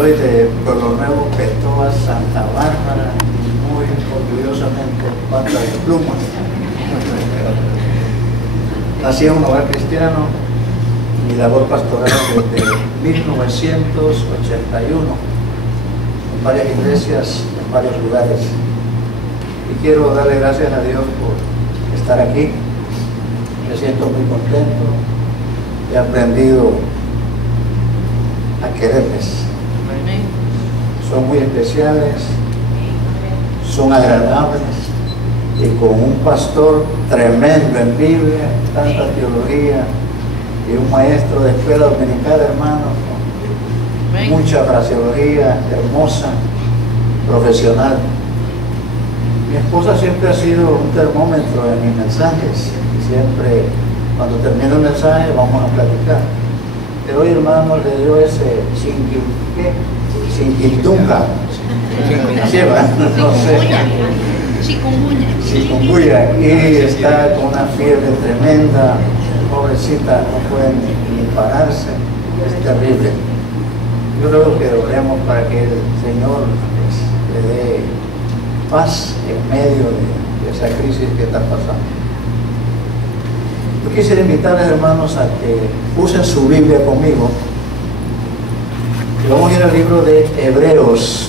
Soy de Pueblo Nuevo, Petoa, Santa Bárbara, y muy orgullosamente Pata de Plumas. Nací en un hogar cristiano, mi labor pastoral desde 1981, en varias iglesias, en varios lugares. Y quiero darle gracias a Dios por estar aquí. Me siento muy contento. He aprendido a quererles. Son muy especiales, son agradables, y con un pastor tremendo en Biblia, tanta teología, y un maestro de escuela dominical, hermano, con mucha fraseología hermosa, profesional. Mi esposa siempre ha sido un termómetro en mis mensajes, y siempre cuando termino el mensaje vamos a platicar. Pero hoy, hermano, le dio ese Chiquintunga. No sé. Chikungunya. Y está con una fiebre tremenda. Pobrecita, no puede ni pararse. Es terrible. Yo creo que oremos para que el Señor le dé paz en medio de esa crisis que está pasando. Yo quisiera invitarles, hermanos, a que usen su Biblia conmigo. Y vamos a ir al libro de Hebreos.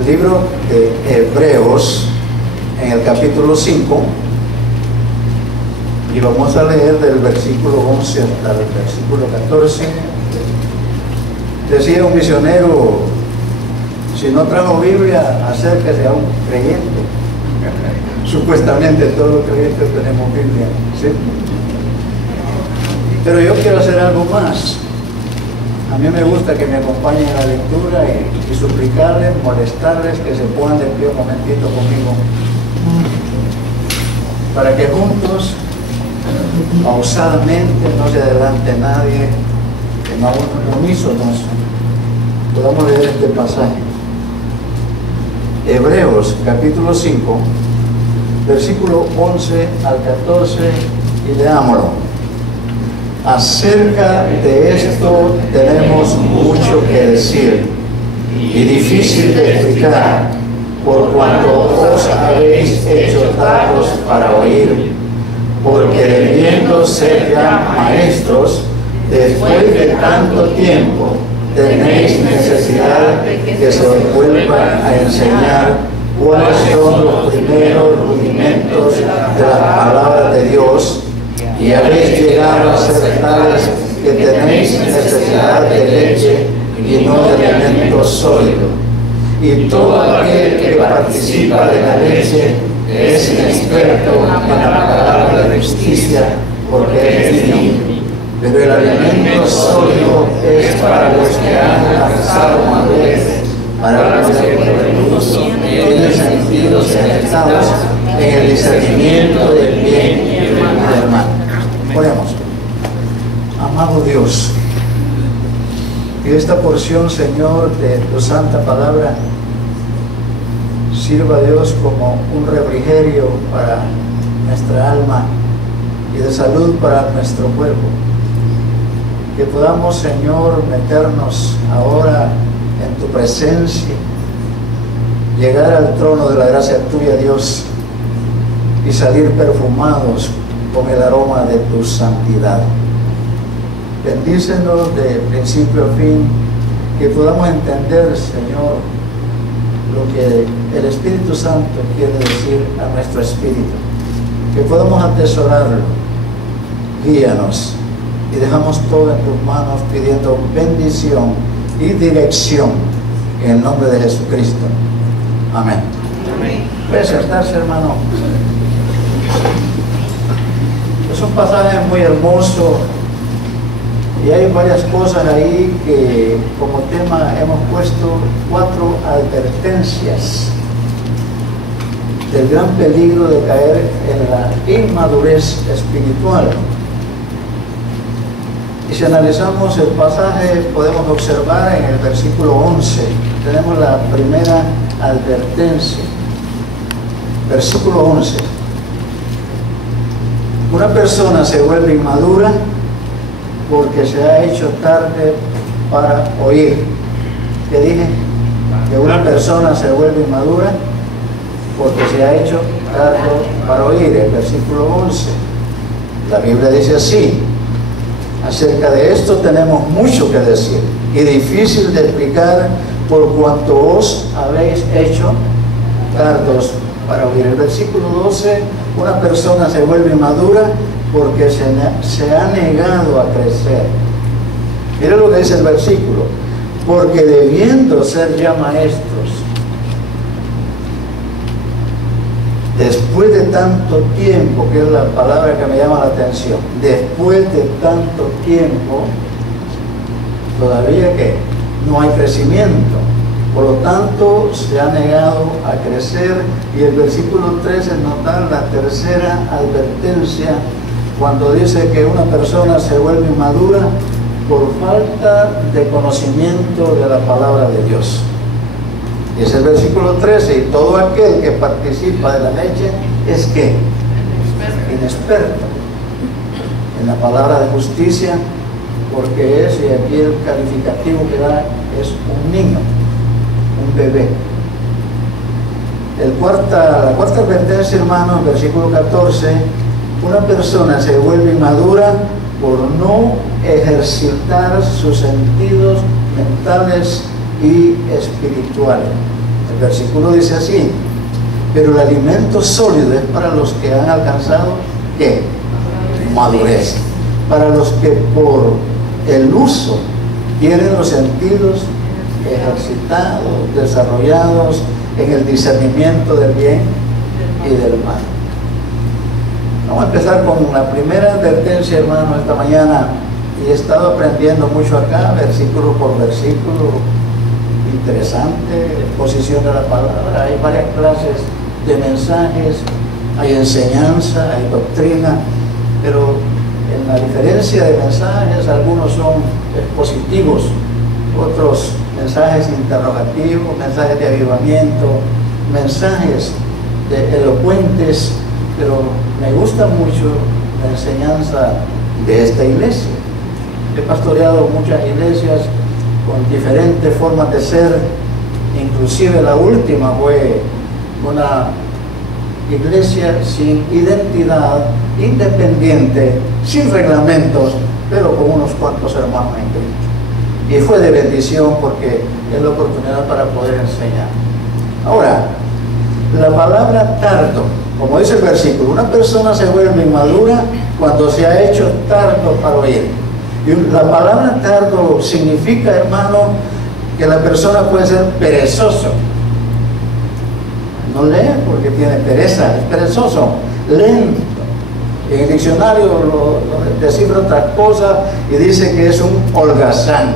El libro de Hebreos, en el capítulo 5. Y vamos a leer del versículo 11 hasta el versículo 14. Decía un misionero: si no trajo Biblia, acérquese a un creyente. Supuestamente todos los creyentes tenemos Biblia, ¿sí? Pero yo quiero hacer algo más. A mí me gusta que me acompañen en la lectura y suplicarles, molestarles que se pongan de pie un momentito conmigo, para que juntos, pausadamente, no se adelante nadie, en unísonos, podamos leer este pasaje. Hebreos capítulo 5, versículo 11 al 14, y leámoslo. Acerca de esto tenemos mucho que decir y difícil de explicar, por cuanto os habéis hecho tardos para oír, porque debiendo ser ya maestros, después de tanto tiempo, tenéis necesidad de que se os vuelva a enseñar cuáles son los primeros rudimentos de las palabras de Dios, y habéis llegado a ser tales que tenéis necesidad de leche y no de alimento sólido. Y todo aquel que participa de la leche es inexperto en la palabra de justicia, porque es niño. Pero el alimento sólido es para los que han alcanzado madurez, para los que por el uso tienen sentidos ejercitados en el discernimiento del bien y del mal. Oremos. Amado Dios, que esta porción, Señor, de tu santa palabra sirva a Dios como un refrigerio para nuestra alma y de salud para nuestro cuerpo. Que podamos, Señor, meternos ahora en tu presencia, llegar al trono de la gracia tuya, Dios, y salir perfumados con el aroma de tu santidad. Bendícenos de principio a fin, que podamos entender, Señor, lo que el Espíritu Santo quiere decir a nuestro espíritu, que podamos atesorarlo. Guíanos y dejamos todo en tus manos, pidiendo bendición y dirección en el nombre de Jesucristo. Amén. Puede sentarse, hermano. Es un pasaje muy hermoso y hay varias cosas ahí que como tema hemos puesto 4 advertencias del gran peligro de caer en la inmadurez espiritual. Y si analizamos el pasaje, podemos observar en el versículo 11, tenemos la primera advertencia. Versículo 11. Una persona se vuelve inmadura porque se ha hecho tarde para oír. ¿Qué dije? Que una persona se vuelve inmadura porque se ha hecho tardo para oír. El versículo 11. La Biblia dice así: acerca de esto tenemos mucho que decir y difícil de explicar por cuanto os habéis hecho tardos para oír. El versículo 12, una persona se vuelve inmadura porque se ha negado a crecer. Mira lo que dice el versículo: porque debiendo ser ya maestros, después de tanto tiempo, que es la palabra que me llama la atención, después de tanto tiempo, todavía que no hay crecimiento, por lo tanto se ha negado a crecer. Y el versículo 13 nos da la tercera advertencia cuando dice que una persona se vuelve inmadura por falta de conocimiento de la palabra de Dios. Y es el versículo 13: y todo aquel que participa de la leche es que inexperto en la palabra de justicia, porque es, y aquí el calificativo que da es un niño, un bebé. La cuarta advertencia, hermanos, versículo 14: una persona se vuelve inmadura por no ejercitar sus sentidos mentales y espirituales. El versículo dice así: pero el alimento sólido es para los que han alcanzado ¿qué? Madurez, para los que por el uso tienen los sentidos ejercitados, desarrollados en el discernimiento del bien y del mal. Vamos a empezar con la primera advertencia, hermano, esta mañana, y he estado aprendiendo mucho acá, versículo por versículo. Interesante, exposición de la palabra. Hay varias clases de mensajes, hay enseñanza, hay doctrina, pero en la diferencia de mensajes, algunos son expositivos, otros mensajes interrogativos, mensajes de avivamiento, mensajes elocuentes, pero me gusta mucho la enseñanza de esta iglesia. He pastoreado muchas iglesias con diferentes formas de ser, inclusive la última fue una iglesia sin identidad, independiente, sin reglamentos, pero con unos cuantos hermanos en Cristo. Y fue de bendición porque es la oportunidad para poder enseñar. Ahora, la palabra tardo, como dice el versículo, una persona se vuelve inmadura cuando se ha hecho tardo para oír. Y la palabra tardo significa, hermano, que la persona puede ser perezoso. No lee porque tiene pereza, es perezoso, lento. En el diccionario lo descifra otra cosa y dice que es un holgazán.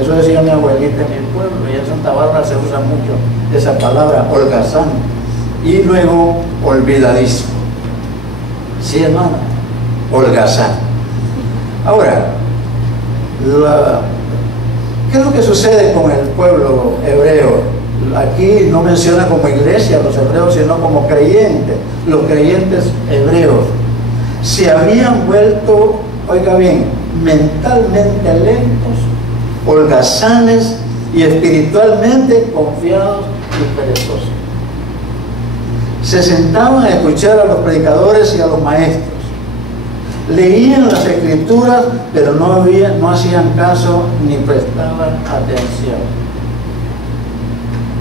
Eso decía mi abuelita en mi pueblo, y en Santa Bárbara se usa mucho esa palabra, holgazán. Y luego, olvidadizo. Sí, hermano, holgazán. Ahora, ¿qué es lo que sucede con el pueblo hebreo? Aquí no menciona como iglesia a los hebreos, sino como creyentes. Los creyentes hebreos se habían vuelto, oiga bien, mentalmente lentos, holgazanes y espiritualmente confiados y perezosos. Se sentaban a escuchar a los predicadores y a los maestros. Leían las escrituras, pero no hacían caso ni prestaban atención.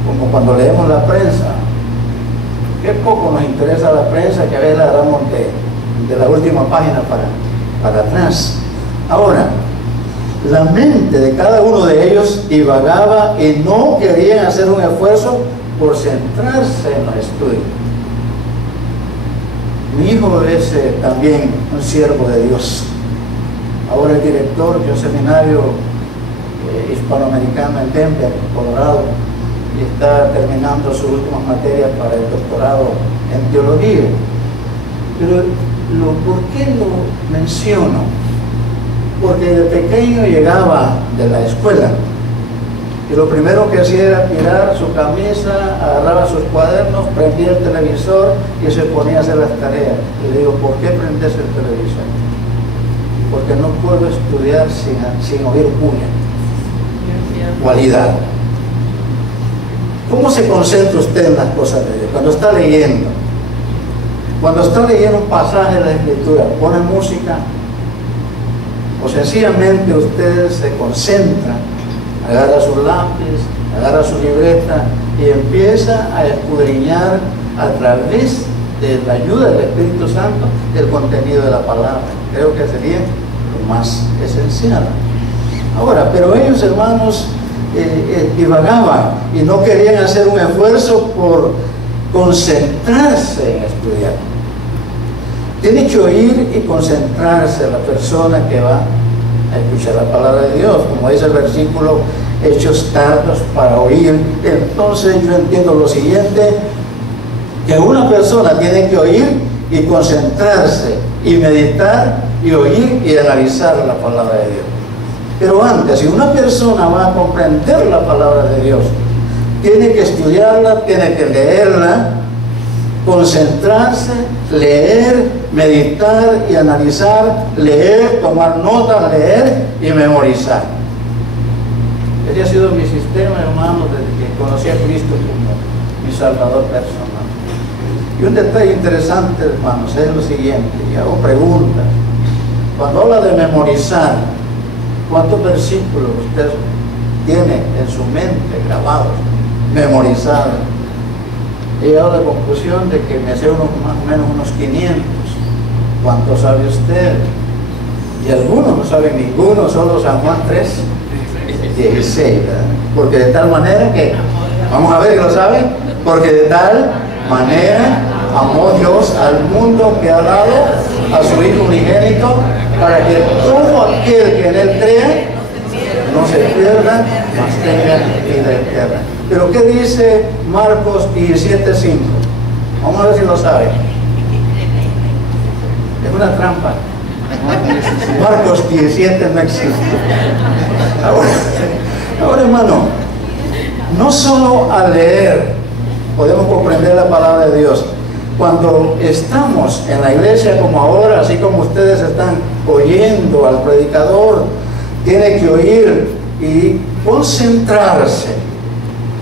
Como cuando leemos la prensa. Qué poco nos interesa la prensa, que a veces la agarramos de la última página para atrás. Ahora, la mente de cada uno de ellos divagaba y no querían hacer un esfuerzo por centrarse en los estudios. Mi hijo es también un siervo de Dios. Ahora es director de un seminario hispanoamericano en Denver, Colorado, y está terminando sus últimas materias para el doctorado en teología. Pero ¿por qué lo menciono? Porque de pequeño llegaba de la escuela y lo primero que hacía era tirar su camisa, agarraba sus cuadernos, prendía el televisor y se ponía a hacer las tareas. Y le digo, ¿por qué prendes el televisor? Porque no puedo estudiar sin oír bulla. cualidad. ¿Cómo se concentra usted en las cosas de Dios? Cuando está leyendo. Cuando está leyendo un pasaje de la Escritura, ¿pone música? O sencillamente usted se concentra, agarra su lápiz, agarra su libreta y empieza a escudriñar a través de la ayuda del Espíritu Santo el contenido de la palabra. Creo que sería lo más esencial. Ahora, pero ellos, hermanos, divagaban y no querían hacer un esfuerzo por concentrarse en estudiar. Tiene que oír y concentrarse la persona que va a escuchar la palabra de Dios, como dice el versículo, hechos tardos para oír. Entonces yo entiendo lo siguiente, que una persona tiene que oír y concentrarse y meditar y oír y analizar la palabra de Dios. Pero antes, si una persona va a comprender la palabra de Dios, tiene que estudiarla, tiene que leerla, concentrarse, leer, meditar y analizar, leer, tomar notas, leer y memorizar. Ese ha sido mi sistema, hermano, desde que conocí a Cristo como mi Salvador personal. Y un detalle interesante, hermanos, es lo siguiente, y hago preguntas. Cuando habla de memorizar, ¿cuántos versículos usted tiene en su mente grabados, memorizados? He llegado a la conclusión de que me sé más o menos unos 500. ¿Cuántos sabe usted? Y algunos no saben ninguno, solo San Juan 3:16, ¿verdad? Porque de tal manera que, vamos a ver, ¿lo saben? Porque de tal manera amó Dios al mundo que ha dado a su Hijo unigénito, para que todo aquel que en él crea no se pierda, mas tenga vida eterna. Pero ¿qué dice Marcos 17:5? Vamos a ver si lo saben. Es una trampa. Marcos 17 no existe. Ahora, hermano, no solo al leer podemos comprender la palabra de Dios. Cuando estamos en la iglesia como ahora, así como ustedes están oyendo al predicador, tiene que oír y concentrarse.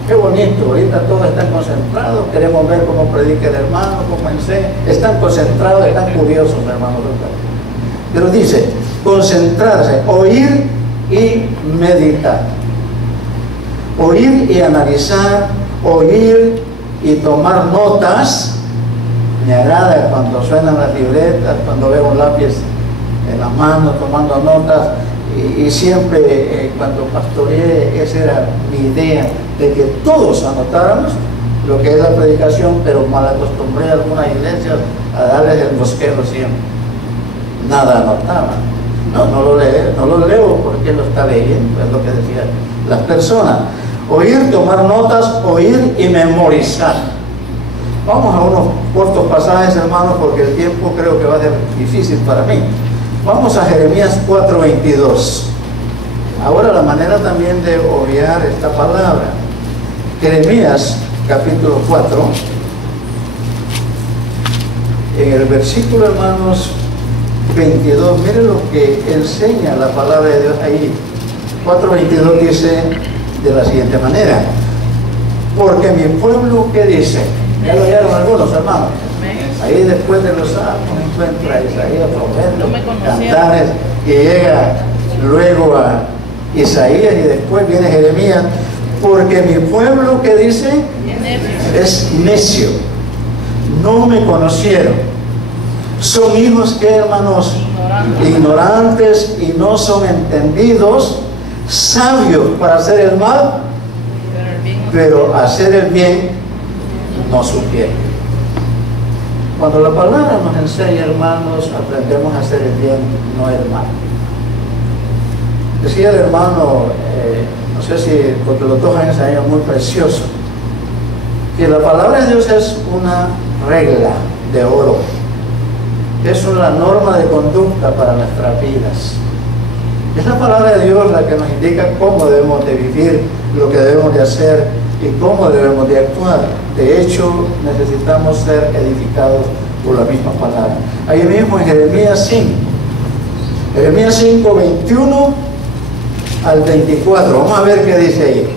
Qué bonito, ahorita todos están concentrados, queremos ver cómo predica el hermano, cómo enseña, están concentrados, están curiosos, hermanos. Pero dice, concentrarse, oír y meditar. Oír y analizar, oír y tomar notas. Me agrada cuando suenan las libretas, cuando veo un lápiz en la mano tomando notas, y siempre cuando pastoreé, esa era mi idea, de que todos anotáramos lo que es la predicación, pero mal acostumbré a algunas iglesias a darles el bosquejo siempre. Nada anotaban. No lo leo porque lo está leyendo, es lo que decían las personas. Oír, tomar notas, oír y memorizar. Vamos a unos cortos pasajes, hermanos, porque el tiempo creo que va a ser difícil para mí. Vamos a Jeremías 4:22. Ahora la manera también de obviar esta palabra. Jeremías capítulo 4. En el versículo, hermanos, 22, miren lo que enseña la palabra de Dios ahí. 4:22 dice de la siguiente manera: porque mi pueblo, ¿qué dice? Ya lo oyeron algunos, hermanos. Ahí después de los salmos encuentra Isaías, Proverbios, Cantares, y llega luego a Isaías y después viene Jeremías. Porque mi pueblo, ¿qué dice? Es necio. No me conocieron. Son hijos que, hermanos, ignorantes y no son entendidos, sabios para hacer el mal, pero hacer el bien no supieron. Cuando la palabra nos enseña, hermanos, aprendemos a hacer el bien, no el mal. Decía el hermano, no sé si, porque los dos años años muy precioso, que la palabra de Dios es una regla de oro, es una norma de conducta para nuestras vidas. Es la palabra de Dios la que nos indica cómo debemos de vivir, lo que debemos de hacer y cómo debemos de actuar. De hecho, necesitamos ser edificados por la misma palabra. Ahí mismo en Jeremías 5, Jeremías 5:21 al 24. Vamos a ver qué dice ahí.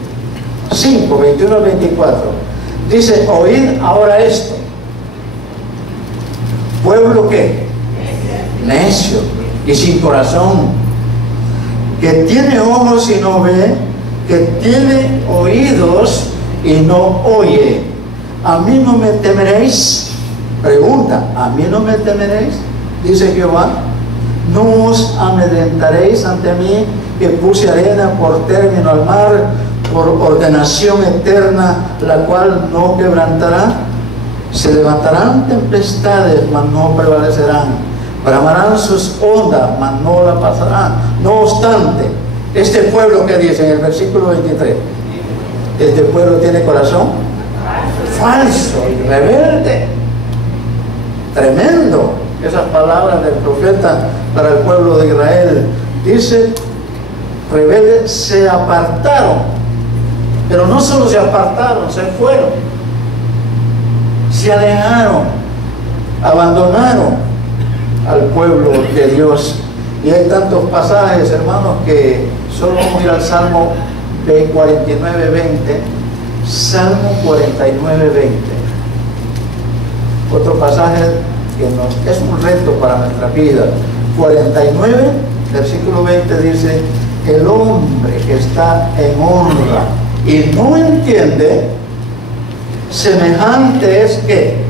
5, 21 al 24. Dice, oíd ahora esto. Pueblo que necio y sin corazón, que tiene ojos y no ve, que tiene oídos y no oye. ¿A mí no me temeréis? Pregunta, ¿a mí no me temeréis? Dice Jehová. ¿No os amedrentaréis ante mí, que puse arena por término al mar, por ordenación eterna, la cual no quebrantará? Se levantarán tempestades, mas no prevalecerán. Bramarán sus ondas, mas no la pasarán. No obstante, este pueblo que dice en el versículo 23, este pueblo tiene corazón falso y rebelde. Tremendo. Esas palabras del profeta para el pueblo de Israel. Dice, rebeldes se apartaron. Pero no solo se apartaron, se fueron. Se alejaron, abandonaron al pueblo de Dios. Y hay tantos pasajes, hermanos, que solo vamos a ir al Salmo 49:20. Salmo 49:20. Otro pasaje que es un reto para nuestra vida. 49, versículo 20 dice, el hombre que está en honra y no entiende, semejante es que,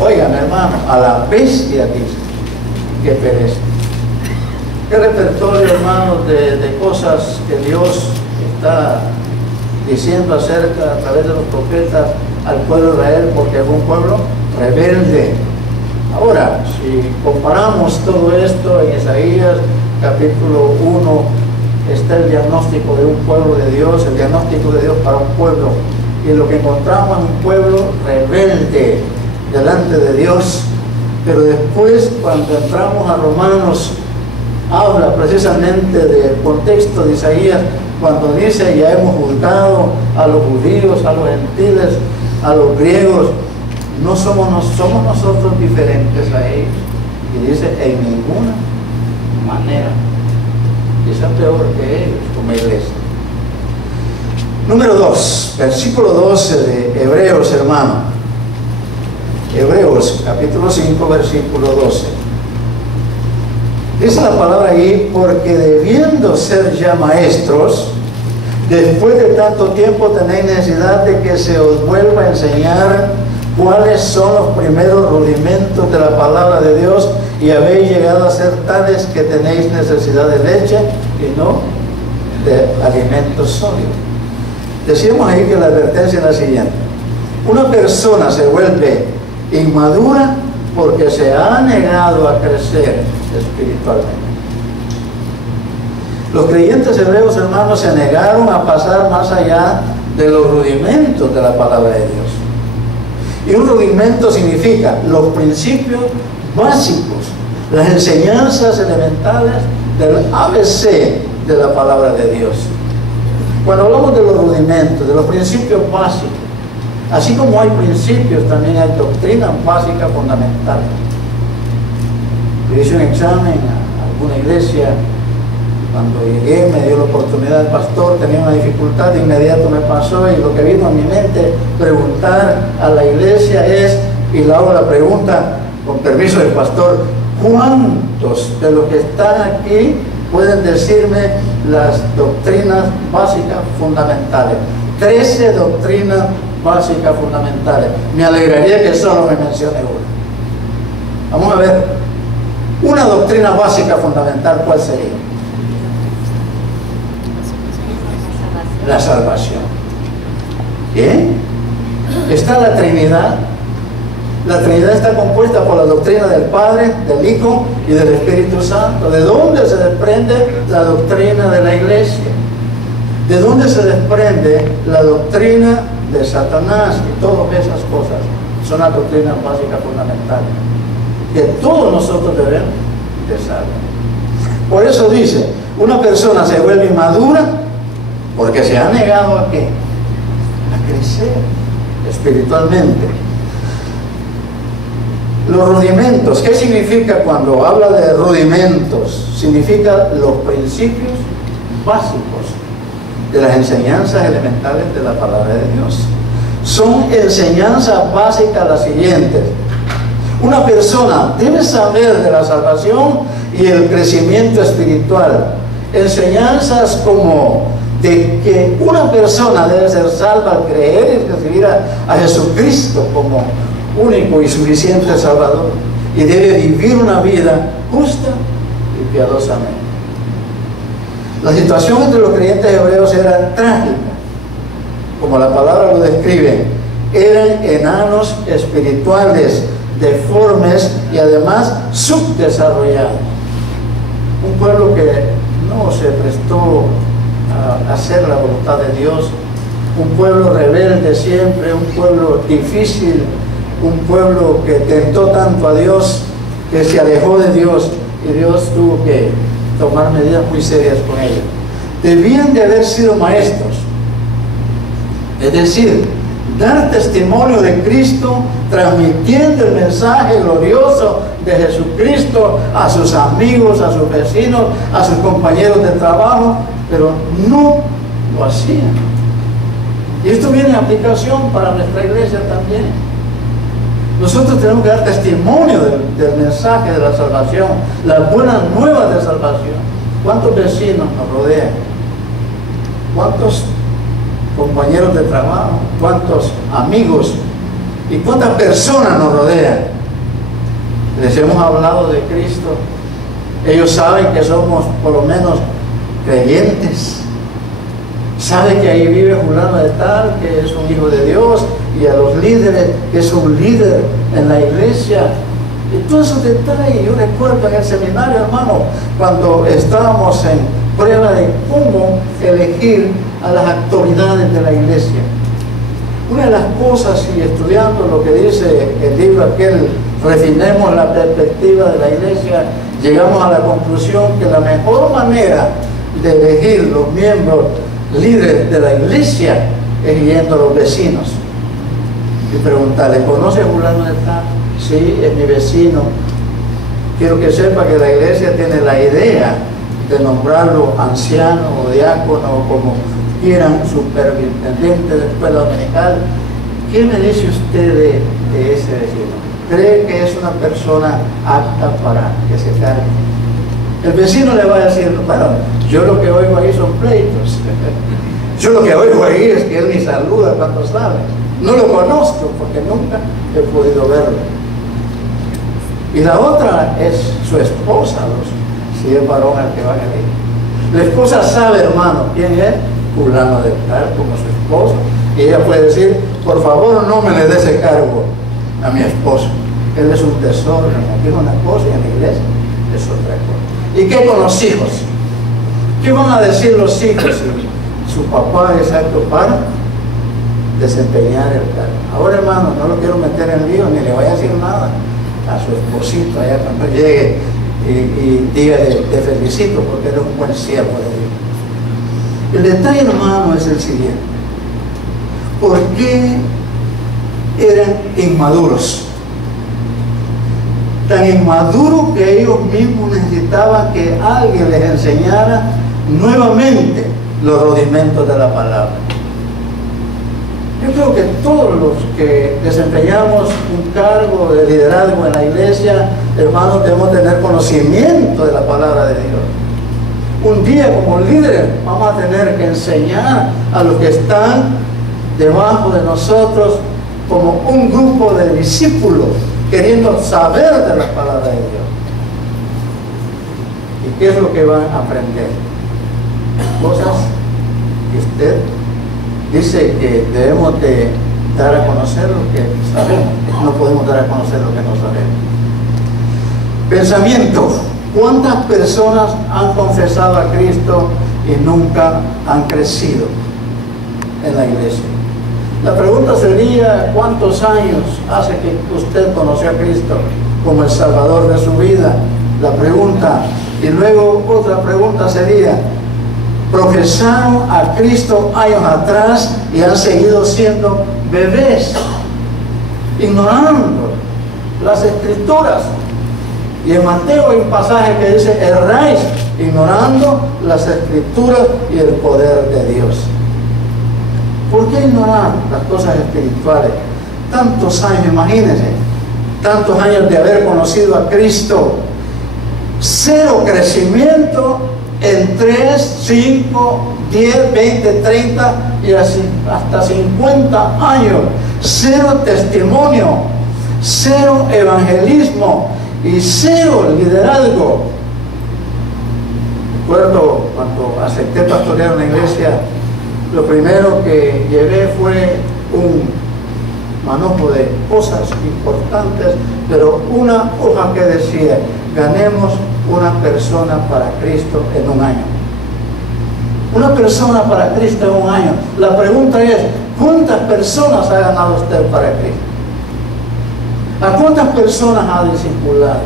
oigan hermano, a la bestia dice, que perece. ¿Qué repertorio, hermanos, de cosas que Dios está diciendo acerca, a través de los profetas, al pueblo de Israel, porque es un pueblo rebelde? Ahora, si comparamos todo esto en Isaías capítulo 1, está el diagnóstico de un pueblo de Dios, el diagnóstico de Dios para un pueblo, y lo que encontramos es un pueblo rebelde delante de Dios. Pero después, cuando entramos a Romanos, habla precisamente del contexto de Isaías, cuando dice, ya hemos juzgado a los judíos, a los gentiles, a los griegos, no somos nosotros diferentes a ellos. Y dice, en ninguna manera, quizá peor que ellos como iglesia. Número 2, versículo 12 de Hebreos, hermano. Hebreos, capítulo 5, versículo 12. Dice la palabra ahí, porque debiendo ser ya maestros, después de tanto tiempo tenéis necesidad de que se os vuelva a enseñar cuáles son los primeros rudimentos de la palabra de Dios, y habéis llegado a ser tales que tenéis necesidad de leche y no de alimentos sólidos. Decíamos ahí que la advertencia es la siguiente: una persona se vuelve inmadura porque se ha negado a crecer espiritualmente. Los creyentes hebreos, hermanos, se negaron a pasar más allá de los rudimentos de la palabra de Dios. Y un rudimento significa los principios básicos, las enseñanzas elementales del ABC de la palabra de Dios. Cuando hablamos de los rudimentos, de los principios básicos, así como hay principios, también hay doctrinas básicas fundamentales. Yo hice un examen a alguna iglesia. Cuando llegué me dio la oportunidad el pastor, tenía una dificultad, de inmediato me pasó, y lo que vino a mi mente preguntar a la iglesia es, y le hago la pregunta con permiso del pastor, ¿cuántos de los que están aquí pueden decirme las doctrinas básicas fundamentales? 13 doctrinas básicas fundamentales. Me alegraría que solo me mencione una. Vamos a ver, una doctrina básica fundamental, ¿cuál sería? La salvación. ¿Bien? Está la Trinidad. La Trinidad está compuesta por la doctrina del Padre, del Hijo y del Espíritu Santo. ¿De dónde se desprende la doctrina de la iglesia? ¿De dónde se desprende la doctrina de Satanás? Y todas esas cosas son las doctrinas básicas fundamentales que todos nosotros debemos de saber. Por eso dice, una persona se vuelve inmadura porque se ha negado ¿a qué? A crecer espiritualmente. Los rudimentos, ¿qué significa cuando habla de rudimentos? Significa los principios básicos de las enseñanzas elementales de la palabra de Dios. Son enseñanzas básicas las siguientes. Una persona debe saber de la salvación y el crecimiento espiritual. Enseñanzas como de que una persona debe ser salva al creer y recibir a Jesucristo como único y suficiente Salvador, y debe vivir una vida justa y piadosamente. La situación entre los creyentes hebreos era trágica, como la palabra lo describe. Eran enanos espirituales, deformes y además subdesarrollados. Un pueblo que no se prestó a hacer la voluntad de Dios, un pueblo rebelde siempre, un pueblo difícil, un pueblo que tentó tanto a Dios que se alejó de Dios, y Dios tuvo que tomar medidas muy serias con ellos. Debían de haber sido maestros, es decir, dar testimonio de Cristo, transmitiendo el mensaje glorioso de Jesucristo a sus amigos, a sus vecinos, a sus compañeros de trabajo, pero no lo hacían. Y esto viene en aplicación para nuestra iglesia también. Nosotros tenemos que dar testimonio del mensaje de la salvación, las buenas nuevas de salvación. ¿Cuántos vecinos nos rodean? ¿Cuántos compañeros de trabajo? ¿Cuántos amigos? ¿Y cuántas personas nos rodean? Les hemos hablado de Cristo. Ellos saben que somos por lo menos creyentes. Saben que ahí vive fulano de tal, que es un hijo de Dios, y a los líderes, que es un líder en la iglesia. Y todos esos detalles. Yo recuerdo en el seminario, hermano, cuando estábamos en prueba de cómo elegir a las autoridades de la iglesia. Una de las cosas, y estudiando lo que dice el libro aquel, refinemos la perspectiva de la iglesia, llegamos a la conclusión que la mejor manera de elegir los miembros líderes de la iglesia es yendo a los vecinos y preguntarle: ¿conoce a fulano de tal? Sí, es mi vecino. Quiero que sepa que la iglesia tiene la idea de nombrarlo anciano o diácono o como quieran, superintendente de escuela dominical. ¿Qué me dice usted de ese vecino? ¿Cree que es una persona apta para que se cargue? El vecino le va a decir: bueno, yo lo que oigo ahí son pleitos. Yo lo que oigo ahí es que él ni saluda cuando sale. No lo conozco porque nunca he podido verlo. Y la otra es su esposa, si es varón al que va a elegir. La esposa sabe, hermano, quién es fulano de tal, como su esposo. Y ella puede decir: por favor, no me le dé ese cargo a mi esposo. Él es un tesoro, aquí es una cosa y en la iglesia es otra cosa. ¿Y qué con los hijos? ¿Qué van a decir los hijos si su papá es apto para desempeñar el cargo? Ahora, hermano, no lo quiero meter en lío, ni le voy a decir nada a su esposito allá cuando llegue y diga: te felicito porque eres un buen siervo de Dios. El detalle, hermano, es el siguiente: ¿por qué eran inmaduros? Tan inmaduros que ellos mismos necesitaban que alguien les enseñara nuevamente los rudimentos de la palabra. Yo creo que todos los que desempeñamos un cargo de liderazgo en la iglesia, hermanos, debemos tener conocimiento de la palabra de Dios. Un día como líderes vamos a tener que enseñar a los que están debajo de nosotros como un grupo de discípulos queriendo saber de la palabra de Dios. ¿Y qué es lo que van a aprender? Cosas que usted dice que debemos de dar a conocer lo que sabemos. No podemos dar a conocer lo que no sabemos. Pensamiento: ¿cuántas personas han confesado a Cristo y nunca han crecido en la iglesia? La pregunta sería: ¿cuántos años hace que usted conoció a Cristo como el Salvador de su vida? La pregunta. Y luego otra pregunta sería: ¿profesaron a Cristo años atrás y han seguido siendo bebés, ignorando las Escrituras? Y en Mateo hay un pasaje que dice: erráis ignorando las escrituras y el poder de Dios. ¿Por qué ignorar las cosas espirituales? Tantos años, imagínense, tantos años de haber conocido a Cristo, cero crecimiento en 3, 5, 10, 20, 30 y así hasta 50 años, cero testimonio, cero evangelismo y cero liderazgo. Recuerdo cuando acepté pastorear una iglesia, lo primero que llevé fue un manojo de cosas importantes, pero una hoja que decía: ganemos una persona para Cristo en un año. Una persona para Cristo en un año. La pregunta es: ¿cuántas personas ha ganado usted para Cristo? ¿A cuántas personas ha discipulado?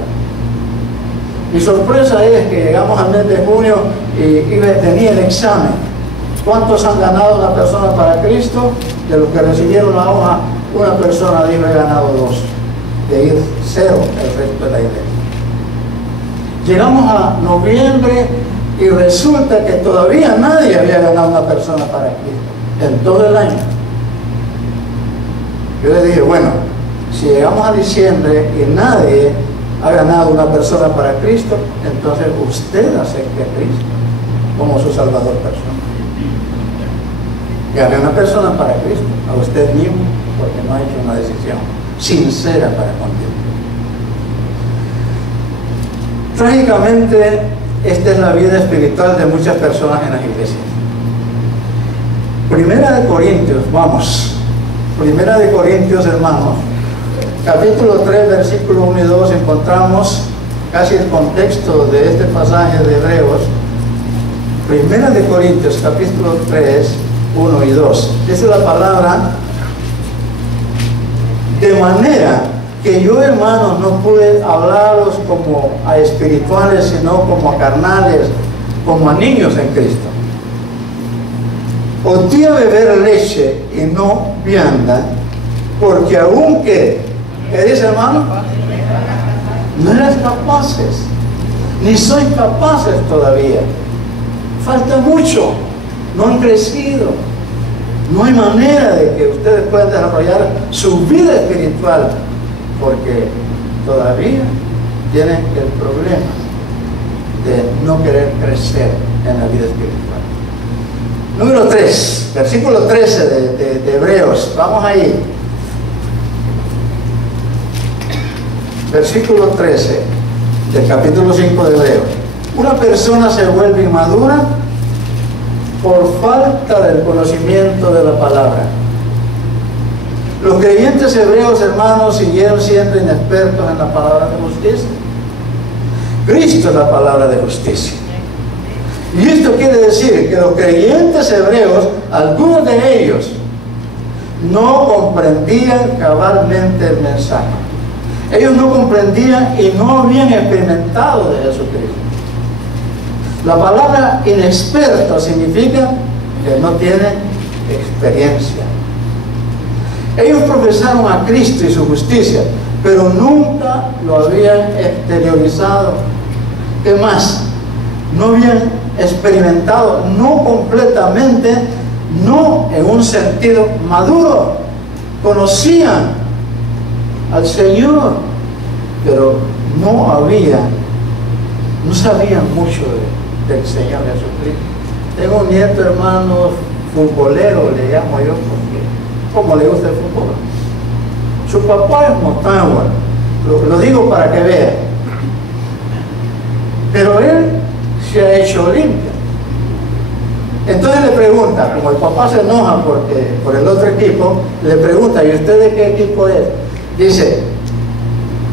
Mi sorpresa es que llegamos al mes de junio y tenía el examen. ¿Cuántos han ganado una persona para Cristo? De los que recibieron la hoja, una persona dijo: he ganado 2. De ir 0 el resto de la iglesia. Llegamos a noviembre y resulta que todavía nadie había ganado una persona para Cristo en todo el año. Yo le dije: bueno, si llegamos a diciembre y nadie ha ganado una persona para Cristo, entonces usted acepte a Cristo como su Salvador personal. Gane una persona para Cristo, a usted mismo, porque no ha hecho una decisión sincera para contigo. Trágicamente, esta es la vida espiritual de muchas personas en las iglesias. Primera de Corintios, vamos. Primera de Corintios, hermanos, capítulo 3, versículo 1 y 2, encontramos casi el contexto de este pasaje de Hebreos. Primera de Corintios, capítulo 3, 1 y 2. Esa es la palabra: de manera que yo, hermanos, no pude hablaros como a espirituales, sino como a carnales, como a niños en Cristo. Os di a beber leche y no vianda, porque aunque, ¿qué dice, hermano? No eres capaces, ni sois capaces todavía. Falta mucho, no han crecido. No hay manera de que ustedes puedan desarrollar su vida espiritual, porque todavía tienen el problema de no querer crecer en la vida espiritual. Número 3, versículo 13 de Hebreos. Vamos ahí. Versículo 13 del capítulo 5 de Hebreos. Una persona se vuelve inmadura por falta del conocimiento de la palabra. Los creyentes hebreos, hermanos, siguieron siendo inexpertos en la palabra de justicia. Cristo es la palabra de justicia. Y esto quiere decir que los creyentes hebreos, algunos de ellos, no comprendían cabalmente el mensaje. Ellos no comprendían y no habían experimentado de Jesucristo. La palabra inexperto significa que no tienen experiencia. Ellos profesaron a Cristo y su justicia, pero nunca lo habían exteriorizado. ¿Qué más? No habían experimentado, no completamente, no en un sentido maduro. Conocían al Señor, pero no sabían mucho del Señor Jesucristo. Tengo un nieto, hermano, futbolero, le llamo yo, porque como le gusta el fútbol. Su papá es Motagua, lo digo para que vea. Pero él se ha hecho limpio. Entonces le pregunta, como el papá se enoja por el otro equipo, le pregunta: ¿y usted de qué equipo es? Dice: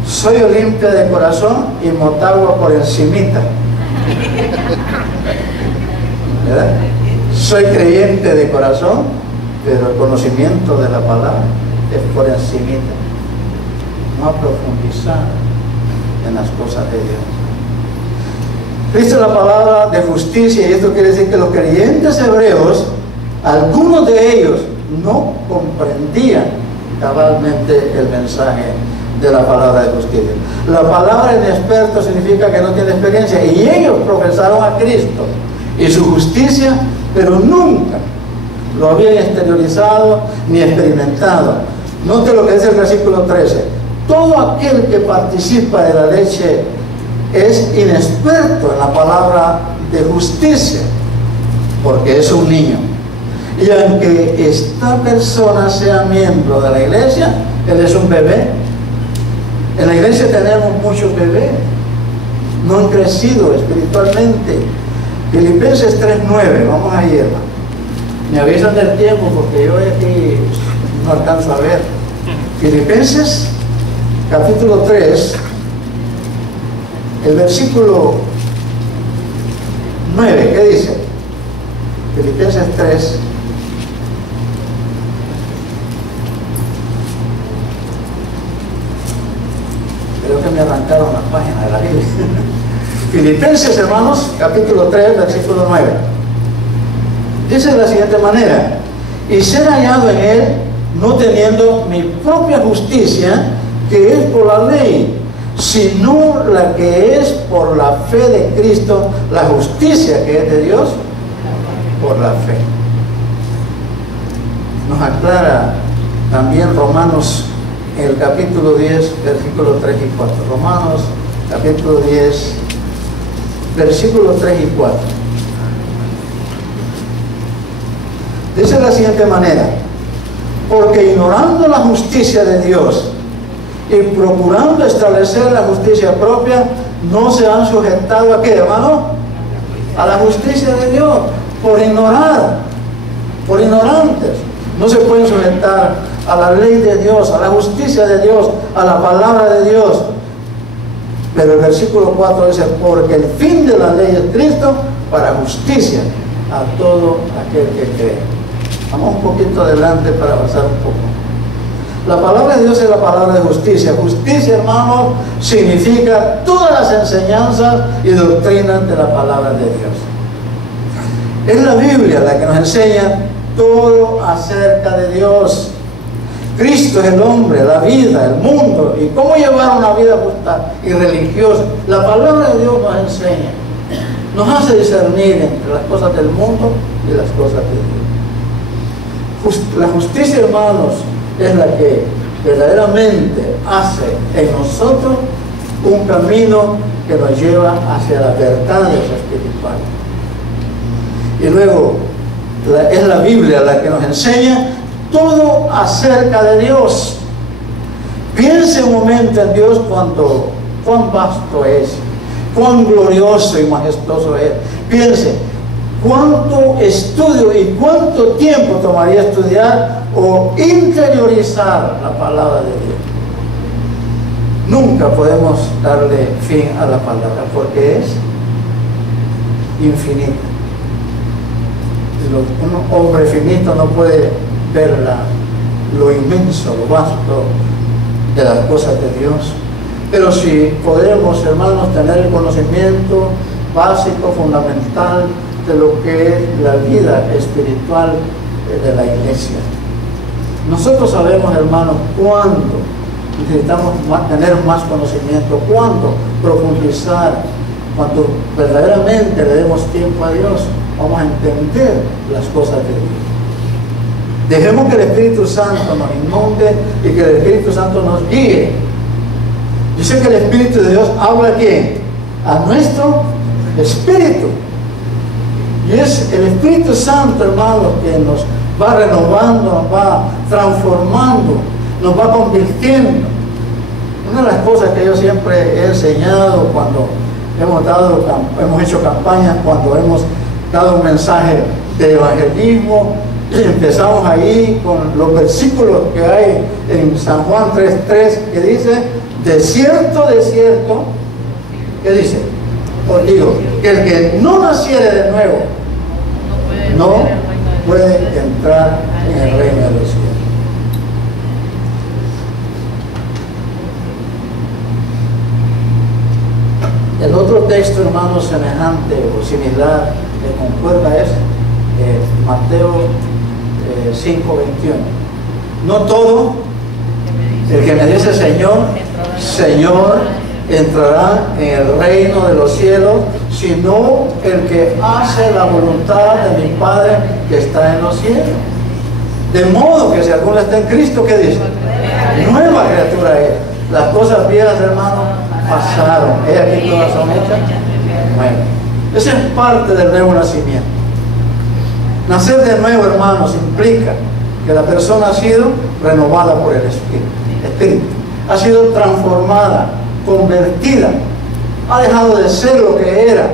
soy Olimpia de corazón y Motagua por encimita. ¿Verdad? Soy creyente de corazón, pero el conocimiento de la palabra es por encimita. No ha profundizado en las cosas de Dios. Cristo es la palabra de justicia, y esto quiere decir que los creyentes hebreos, algunos de ellos, no comprendían cabalmente el mensaje de la palabra de justicia. La palabra inexperto significa que no tiene experiencia, y ellos profesaron a Cristo y su justicia, pero nunca lo habían exteriorizado ni experimentado. Note lo que dice el versículo 13: todo aquel que participa de la leche es inexperto en la palabra de justicia, porque es un niño. Y aunque esta persona sea miembro de la iglesia, él es un bebé. En la iglesia tenemos muchos bebés, no han crecido espiritualmente. Filipenses 3:9, vamos a ir. Me avisan del tiempo porque yo aquí no alcanzo a ver. Filipenses capítulo 3, el versículo 9, ¿qué dice? Filipenses 3. Creo que me arrancaron las páginas de la Biblia. Filipenses, hermanos, capítulo 3, versículo 9. Dice de la siguiente manera: y ser hallado en él, no teniendo mi propia justicia, que es por la ley, sino la que es por la fe de Cristo, la justicia que es de Dios por la fe. Nos aclara también Romanos, en el capítulo 10, versículos 3 y 4. Romanos, capítulo 10, versículos 3 y 4. Dice de la siguiente manera: porque ignorando la justicia de Dios y procurando establecer la justicia propia, no se han sujetado ¿a qué, hermano? A la justicia de Dios. Por ignorar, por ignorantes, no se pueden sujetar a la ley de Dios, a la justicia de Dios, a la palabra de Dios. Pero el versículo 4 dice: porque el fin de la ley es Cristo para justicia a todo aquel que cree. Vamos un poquito adelante para avanzar un poco. La palabra de Dios es la palabra de justicia. Justicia, hermano, significa todas las enseñanzas y doctrinas de la palabra de Dios. Es la Biblia la que nos enseña todo acerca de Dios. Cristo es el hombre, la vida, el mundo y cómo llevar una vida justa y religiosa. La palabra de Dios nos enseña, nos hace discernir entre las cosas del mundo y las cosas de Dios. La justicia, hermanos, es la que verdaderamente hace en nosotros un camino que nos lleva hacia las verdades espirituales. Y luego es la Biblia la que nos enseña todo acerca de Dios. Piense un momento en Dios cuán vasto es, cuán glorioso y majestuoso es. Piense cuánto estudio y cuánto tiempo tomaría estudiar o interiorizar la palabra de Dios. Nunca podemos darle fin a la palabra porque es infinita. Un hombre finito no puede ver lo inmenso, lo vasto de las cosas de Dios. Pero si podemos, hermanos, tener el conocimiento básico, fundamental de lo que es la vida espiritual de la iglesia. Nosotros sabemos, hermanos, cuándo necesitamos tener más conocimiento, cuándo profundizar, cuando verdaderamente le demos tiempo a Dios, vamos a entender las cosas de Dios. Dejemos que el Espíritu Santo nos inunde y que el Espíritu Santo nos guíe. Dice que el Espíritu de Dios habla ¿a quién? A nuestro espíritu. Y es el Espíritu Santo, hermano, que nos va renovando, nos va transformando, nos va convirtiendo. Una de las cosas que yo siempre he enseñado cuando hemos hecho campañas, cuando hemos dado un mensaje de evangelismo, empezamos ahí con los versículos que hay en San Juan 3:3 que dice: de cierto, ¿qué dice? Os digo, que el que no naciere de nuevo no puede entrar en el reino de los cielos. El otro texto, hermano, semejante o similar que concuerda es Mateo 5:21. No todo el que me dice Señor Señor entrará en el reino de los cielos, sino el que hace la voluntad de mi Padre que está en los cielos. De modo que si alguno está en Cristo, ¿qué dice? Nueva criatura es. Las cosas viejas, hermanos, pasaron. Aquí todas son hechas. Bueno, esa es parte del nuevo nacimiento. Nacer de nuevo, hermanos, implica que la persona ha sido renovada por el Espíritu. Ha sido transformada, convertida. Ha dejado de ser lo que era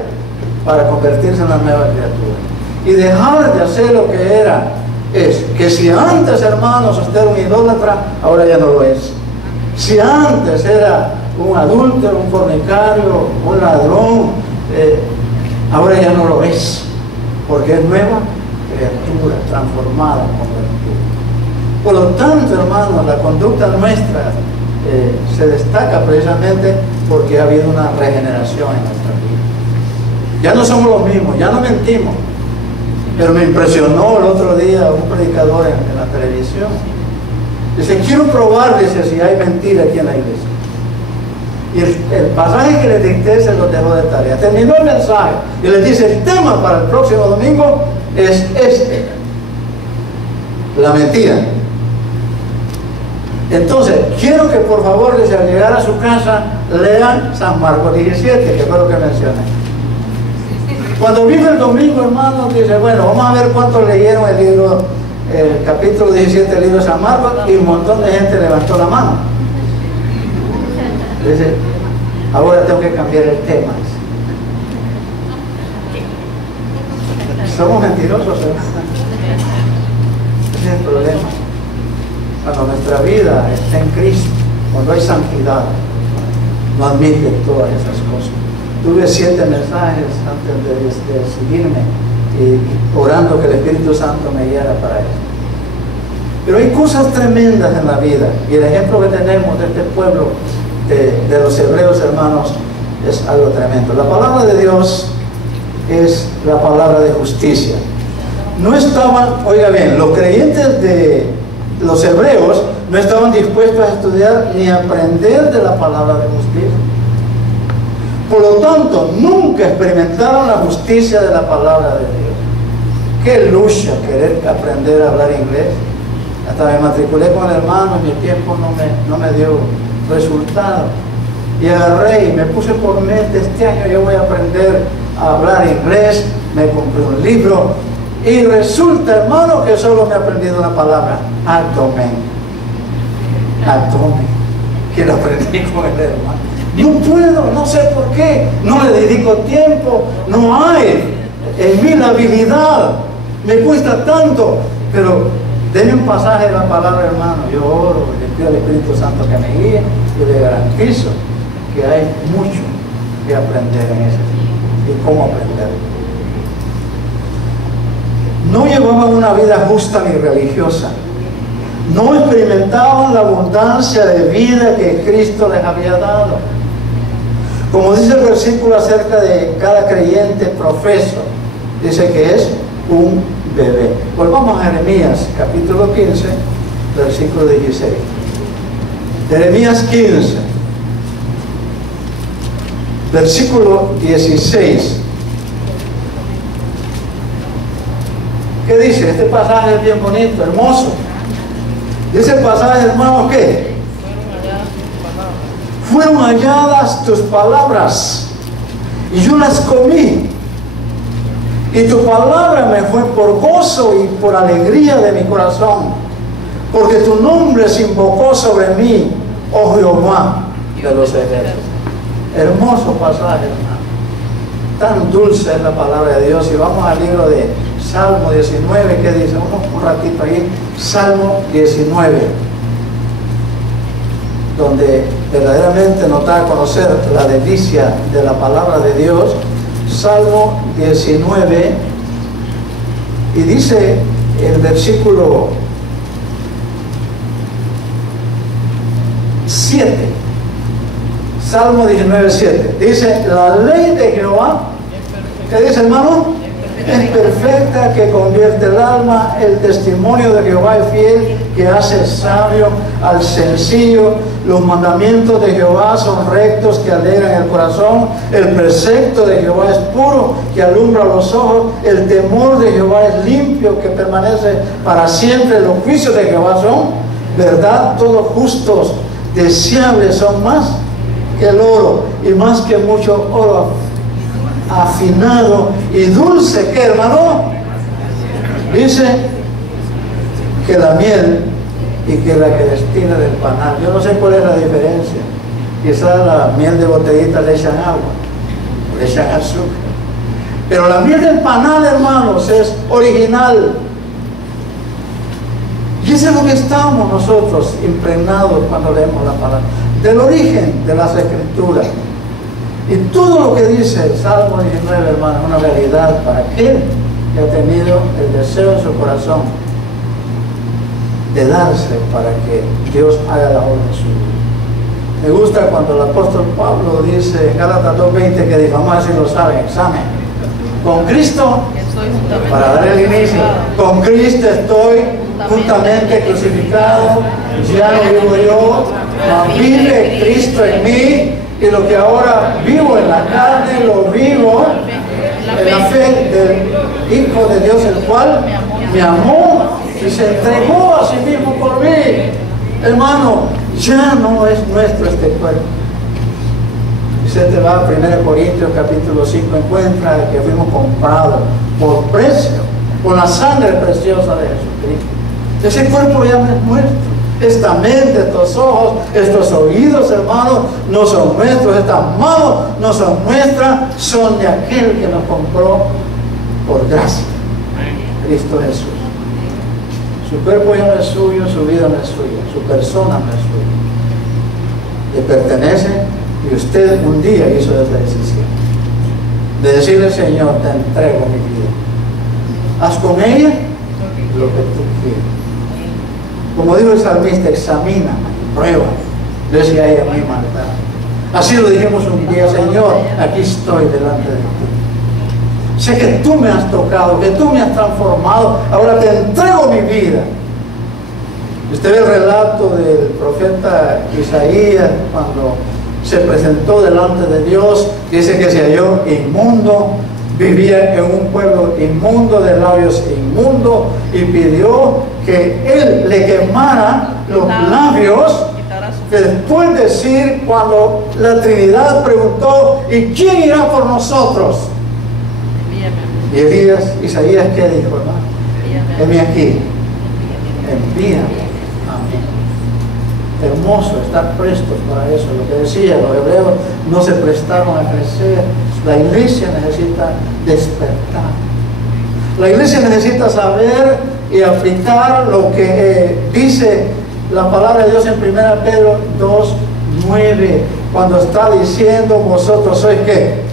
para convertirse en una nueva criatura. Y dejar de hacer lo que era es que si antes, hermanos, usted era un idólatra, ahora ya no lo es. Si antes era un adúltero, un fornicario, un ladrón, ahora ya no lo es, porque es nueva criatura, transformada, convertida. Por lo tanto, hermanos, la conducta nuestra se destaca precisamente porque ha habido una regeneración en nuestra vida. Ya no somos los mismos, ya no mentimos. Pero me impresionó el otro día un predicador en la televisión. Dice, quiero probar, dice, si hay mentira aquí en la iglesia. Y el pasaje que le dicté se lo dejó de tarea. Terminó el mensaje y le dice, el tema para el próximo domingo es este: la mentira. Entonces, quiero que por favor, dice, al llegar a su casa, lean San Marcos 17, que fue lo que mencioné. Cuando vino el domingo, hermano, dice, bueno, vamos a ver cuántos leyeron el libro, el capítulo 17 del libro de San Marcos, y un montón de gente levantó la mano. Dice, ahora tengo que cambiar el tema. Somos mentirosos, hermano. Ese es el problema. Cuando nuestra vida está en Cristo, cuando hay santidad, no admite todas esas cosas. Tuve 7 mensajes antes de decidirme y orando que el Espíritu Santo me guiara para eso. Pero hay cosas tremendas en la vida, y el ejemplo que tenemos de este pueblo de los hebreos, hermanos, es algo tremendo. La palabra de Dios es la palabra de justicia. No estaban, oiga bien, los creyentes de los hebreos no estaban dispuestos a estudiar ni a aprender de la palabra de justicia. Por lo tanto, nunca experimentaron la justicia de la palabra de Dios. Qué lucha querer aprender a hablar inglés. Hasta me matriculé con el hermano y mi tiempo no me dio resultado. Y agarré y me puse por mente, este año yo voy a aprender a hablar inglés. Me compré un libro y resulta, hermano, que solo me he aprendido una palabra: abdomen. Abdomen. Que lo aprendí con el hermano. No puedo, no sé por qué, no le dedico tiempo, no hay en mí la habilidad, me cuesta tanto. Pero denme un pasaje de la palabra, hermano, yo oro, le pido al Espíritu Santo que me guíe y le garantizo que hay mucho que aprender en ese tiempo y cómo aprender. No llevaban una vida justa ni religiosa, no experimentaban la abundancia de vida que Cristo les había dado. Como dice el versículo acerca de cada creyente profeso, dice que es un bebé. Volvamos a Jeremías, capítulo 15, versículo 16. Jeremías 15, versículo 16. ¿Qué dice? Este pasaje es bien bonito, hermoso. Dice el pasaje, hermanos, ¿qué? Fueron halladas tus palabras y yo las comí, y tu palabra me fue por gozo y por alegría de mi corazón, porque tu nombre se invocó sobre mí, oh Jehová de los ejércitos. Hermoso pasaje, hermano. Tan dulce es la palabra de Dios. Y vamos al libro de Salmo 19, que dice, un ratito ahí, Salmo 19, donde verdaderamente nos da a conocer la delicia de la palabra de Dios. Salmo 19, y dice el versículo 7, Salmo 19, 7, dice, la ley de Jehová, ¿qué dice, hermano? Es perfecta, que convierte el alma. El testimonio de Jehová es fiel, que hace sabio al sencillo. Los mandamientos de Jehová son rectos, que alegran el corazón. El precepto de Jehová es puro, que alumbra los ojos. El temor de Jehová es limpio, que permanece para siempre. Los juicios de Jehová son verdad, todos justos. Deseables son más que el oro, y más que mucho oro afinado y dulce, que hermano, dice que la miel y que la que destila del panal. Yo no sé cuál es la diferencia. Quizás la miel de botellita le echan agua, le echan azúcar, pero la miel del panal, hermanos, es original. Y eso es lo que estamos nosotros impregnados cuando leemos la palabra, del origen de las Escrituras. Y todo lo que dice el Salmo 19, hermano, es una realidad para aquel que ha tenido el deseo en su corazón de darse para que Dios haga la obra de su vida. Me gusta cuando el apóstol Pablo dice en Gálatas 2:20, que dijo, vamos a ver si lo saben, examen. Con Cristo, para dar el inicio, con Cristo estoy juntamente crucificado, ya no vivo yo, mas vive Cristo en mí, y lo que ahora vivo en la carne, lo vivo en la fe del Hijo de Dios, el cual me amó y se entregó a sí mismo por mí. Hermano, ya no es nuestro este cuerpo. Y se te va a 1 Corintios capítulo 5, encuentra que fuimos comprados por precio, con la sangre preciosa de Jesucristo. Ese cuerpo ya no es nuestro. Esta mente, estos ojos, estos oídos, hermanos, no son nuestros. Estas manos no son nuestras, son de aquel que nos compró por gracia, Cristo Jesús. Su cuerpo ya no es suyo, su vida no es suya, su persona no es suya. Le pertenece, y usted un día hizo esa decisión de decirle, Señor, te entrego mi vida. Haz con ella lo que tú quieras. Como dijo el salmista, examina, prueba, decía ella mi maldad. Así lo dijimos un día, Señor, aquí estoy delante de ti. Sé que tú me has tocado, que tú me has transformado, ahora te entrego mi vida. Usted ve el relato del profeta Isaías cuando se presentó delante de Dios, dice que se halló inmundo, vivía en un pueblo inmundo, de labios inmundos, y pidió que él le quemara los labios. Después de decir, cuando la Trinidad preguntó, ¿y quién irá por nosotros? Y Isaías, ¿qué dijo? ¿No? Heme aquí, envíame a mí. Hermoso estar prestos para eso. Lo que decía, los hebreos no se prestaron a crecer. La iglesia necesita despertar. La iglesia necesita saber y aplicar lo que dice la palabra de Dios en 1 Pedro 2:9, cuando está diciendo, vosotros sois ¿qué?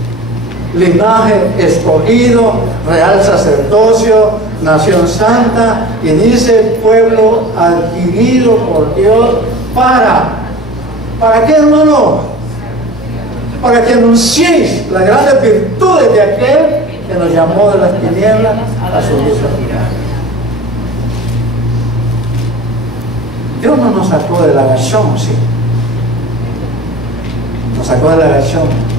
Linaje escogido, real sacerdocio, nación santa, y dice pueblo adquirido por Dios. ¿Para qué, hermano? Para que anunciéis las grandes virtudes de aquel que nos llamó de las tinieblas a su luz admirable. Dios no nos sacó del agachón, sí. Nos sacó del agachón.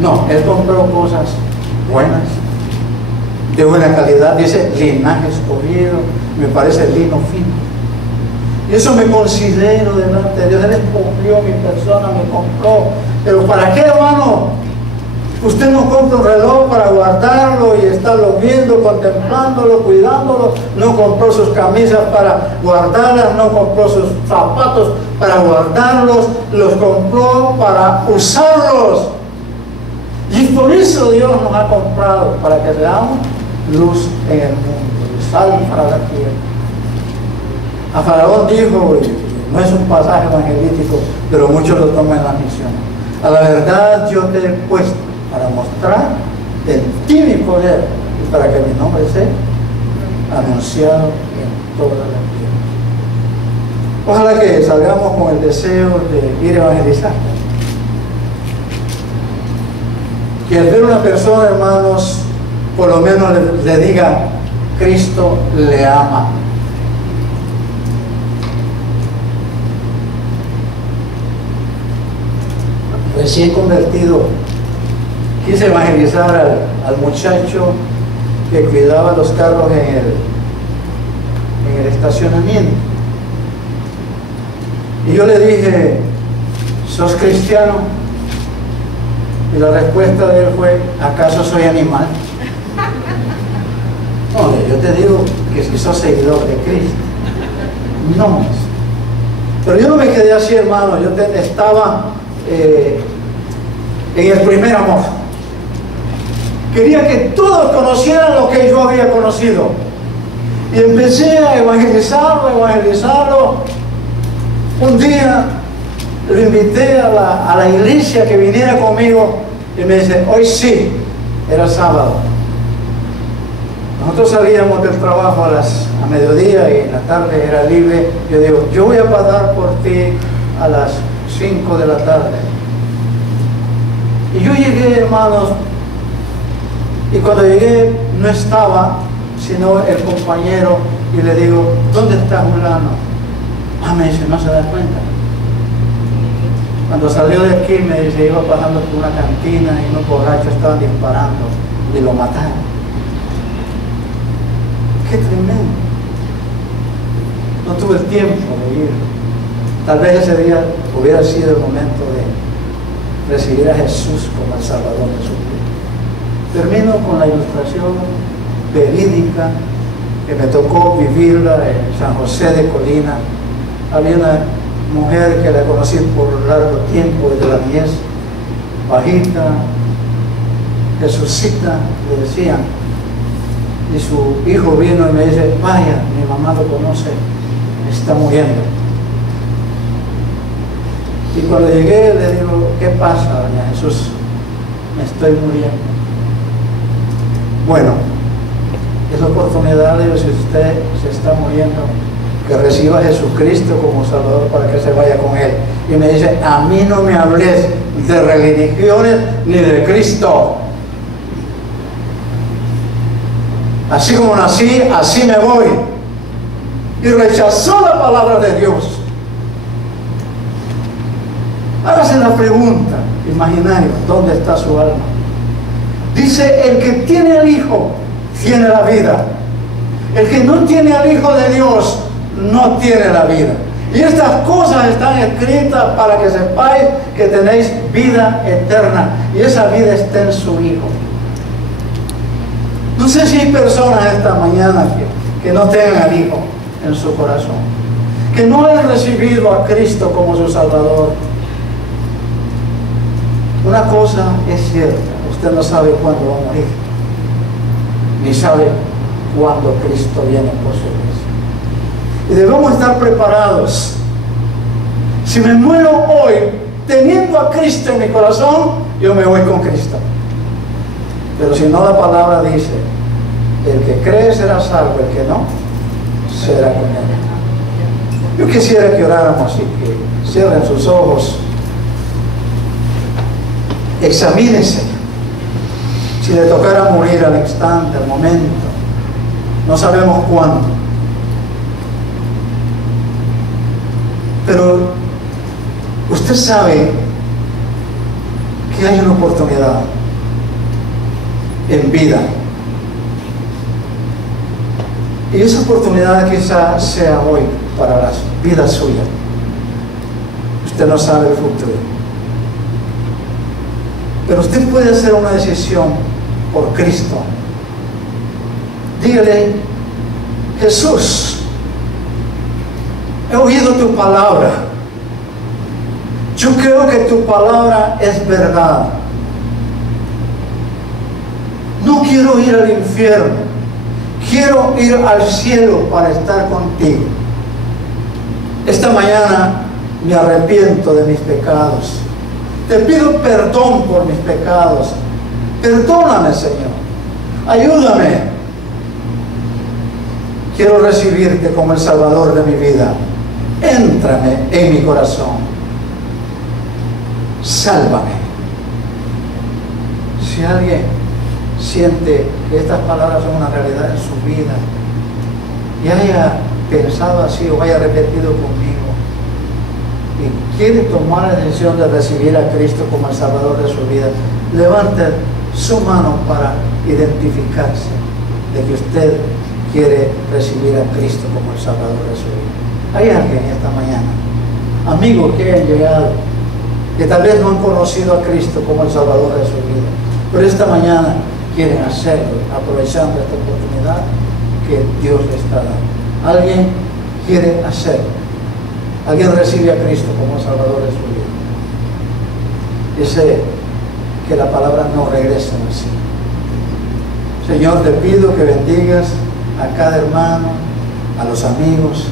No, Él compró cosas buenas, de buena calidad. Dice linaje escogido, me parece lino fino. Y eso me considero delante de Dios. Él escogió mi persona, me compró. Pero ¿para qué, hermano? Usted no compra un reloj para guardarlo y estarlo viendo, contemplándolo, cuidándolo. No compró sus camisas para guardarlas, no compró sus zapatos para guardarlos, los compró para usarlos. Y por eso Dios nos ha comprado, para que seamos luz en el mundo, sal para la tierra. A Faraón dijo, no es un pasaje evangelístico, pero muchos lo toman en la misión: a la verdad yo te he puesto para mostrar en ti mi poder y para que mi nombre sea anunciado en toda la tierra. Ojalá que salgamos con el deseo de ir a evangelizar. Que al ver una persona, hermanos, por lo menos le diga, Cristo le ama. recién convertido, quise evangelizar al muchacho que cuidaba los carros en el estacionamiento. Y yo le dije, ¿sos cristiano? Y la respuesta de él fue, ¿acaso soy animal? No, yo te digo que si sos seguidor de Cristo. No. Pero yo no me quedé así, hermano. Yo estaba en el primer amor. Quería que todos conocieran lo que yo había conocido. Y empecé a evangelizarlo. Un día lo invité a la iglesia que viniera conmigo y me dice, hoy sí, era sábado. Nosotros salíamos del trabajo a mediodía y en la tarde era libre. Yo digo, yo voy a pasar por ti a las 5 de la tarde. Y yo llegué, hermanos, y cuando llegué no estaba, sino el compañero, y le digo, ¿dónde está fulano? Me dice, no se da cuenta. Cuando salió de aquí, me dice, iba pasando por una cantina y unos borrachos estaban disparando y lo mataron. ¡Qué tremendo! No tuve el tiempo de ir. Tal vez ese día hubiera sido el momento de recibir a Jesús como el Salvador de su vida. Termino con la ilustración verídica que me tocó vivirla en San José de Colina. Había una mujer que la conocí por largo tiempo desde la niñez, bajita, Jesucita, le decían. Y su hijo vino y me dice, vaya, mi mamá lo conoce, está muriendo. Y cuando llegué le digo, ¿qué pasa, doña Jesús? Me estoy muriendo. Bueno, es la oportunidad, le digo, si usted se está muriendo, que reciba a Jesucristo como Salvador para que se vaya con Él. Y me dice, a mí no me hables de religiones ni de Cristo. Así como nací, así me voy. Y rechazó la palabra de Dios. Hágase la pregunta, imaginario, ¿dónde está su alma? Dice, el que tiene al Hijo, tiene la vida. El que no tiene al Hijo de Dios, no tiene la vida. Y estas cosas están escritas para que sepáis que tenéis vida eterna. Y esa vida está en su Hijo. No sé si hay personas esta mañana que no tengan al Hijo en su corazón, que no han recibido a Cristo como su Salvador. Una cosa es cierta, usted no sabe cuándo va a morir, ni sabe cuándo Cristo viene por su iglesia. Y debemos estar preparados. Si me muero hoy teniendo a Cristo en mi corazón, yo me voy con Cristo. Pero si no, la palabra dice, el que cree será salvo, el que no, será condenado. Yo quisiera que oráramos y que cierren sus ojos. Examínense. Si le tocara morir al instante, al momento, no sabemos cuándo. Pero usted sabe que hay una oportunidad en vida. Y esa oportunidad quizá sea hoy para la vida suya. Usted no sabe el futuro. Pero usted puede hacer una decisión por Cristo. Dígale, Jesús, he oído tu palabra. Yo creo que tu palabra es verdad. No quiero ir al infierno. Quiero ir al cielo para estar contigo. Esta mañana me arrepiento de mis pecados. Te pido perdón por mis pecados. Perdóname, Señor. Ayúdame. Quiero recibirte como el Salvador de mi vida. Éntrame en mi corazón. Sálvame. Si alguien siente que estas palabras son una realidad en su vida y haya pensado así o haya repetido conmigo, y quiere tomar la decisión de recibir a Cristo como el Salvador de su vida, levante su mano para identificarse de que usted quiere recibir a Cristo como el Salvador de su vida. Hay alguien esta mañana, amigos que han llegado, que tal vez no han conocido a Cristo como el Salvador de su vida, pero esta mañana quieren hacerlo, aprovechando esta oportunidad que Dios les está dando. Alguien quiere hacerlo. Alguien recibe a Cristo como Salvador de su vida. Dice que la palabra no regresa así. Señor, te pido que bendigas a cada hermano, a los amigos.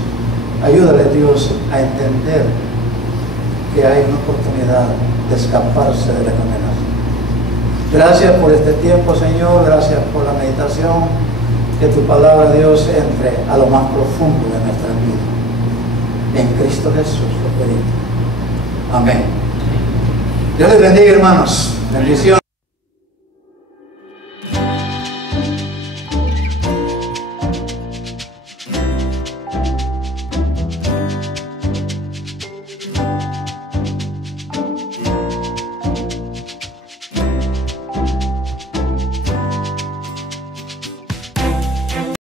Ayúdale, Dios, a entender que hay una oportunidad de escaparse de la condenación. Gracias por este tiempo, Señor. Gracias por la meditación. Que tu palabra, Dios, entre a lo más profundo de nuestra vida. En Cristo Jesús lo pedimos. Amén. Dios les bendiga, hermanos. Bendiciones.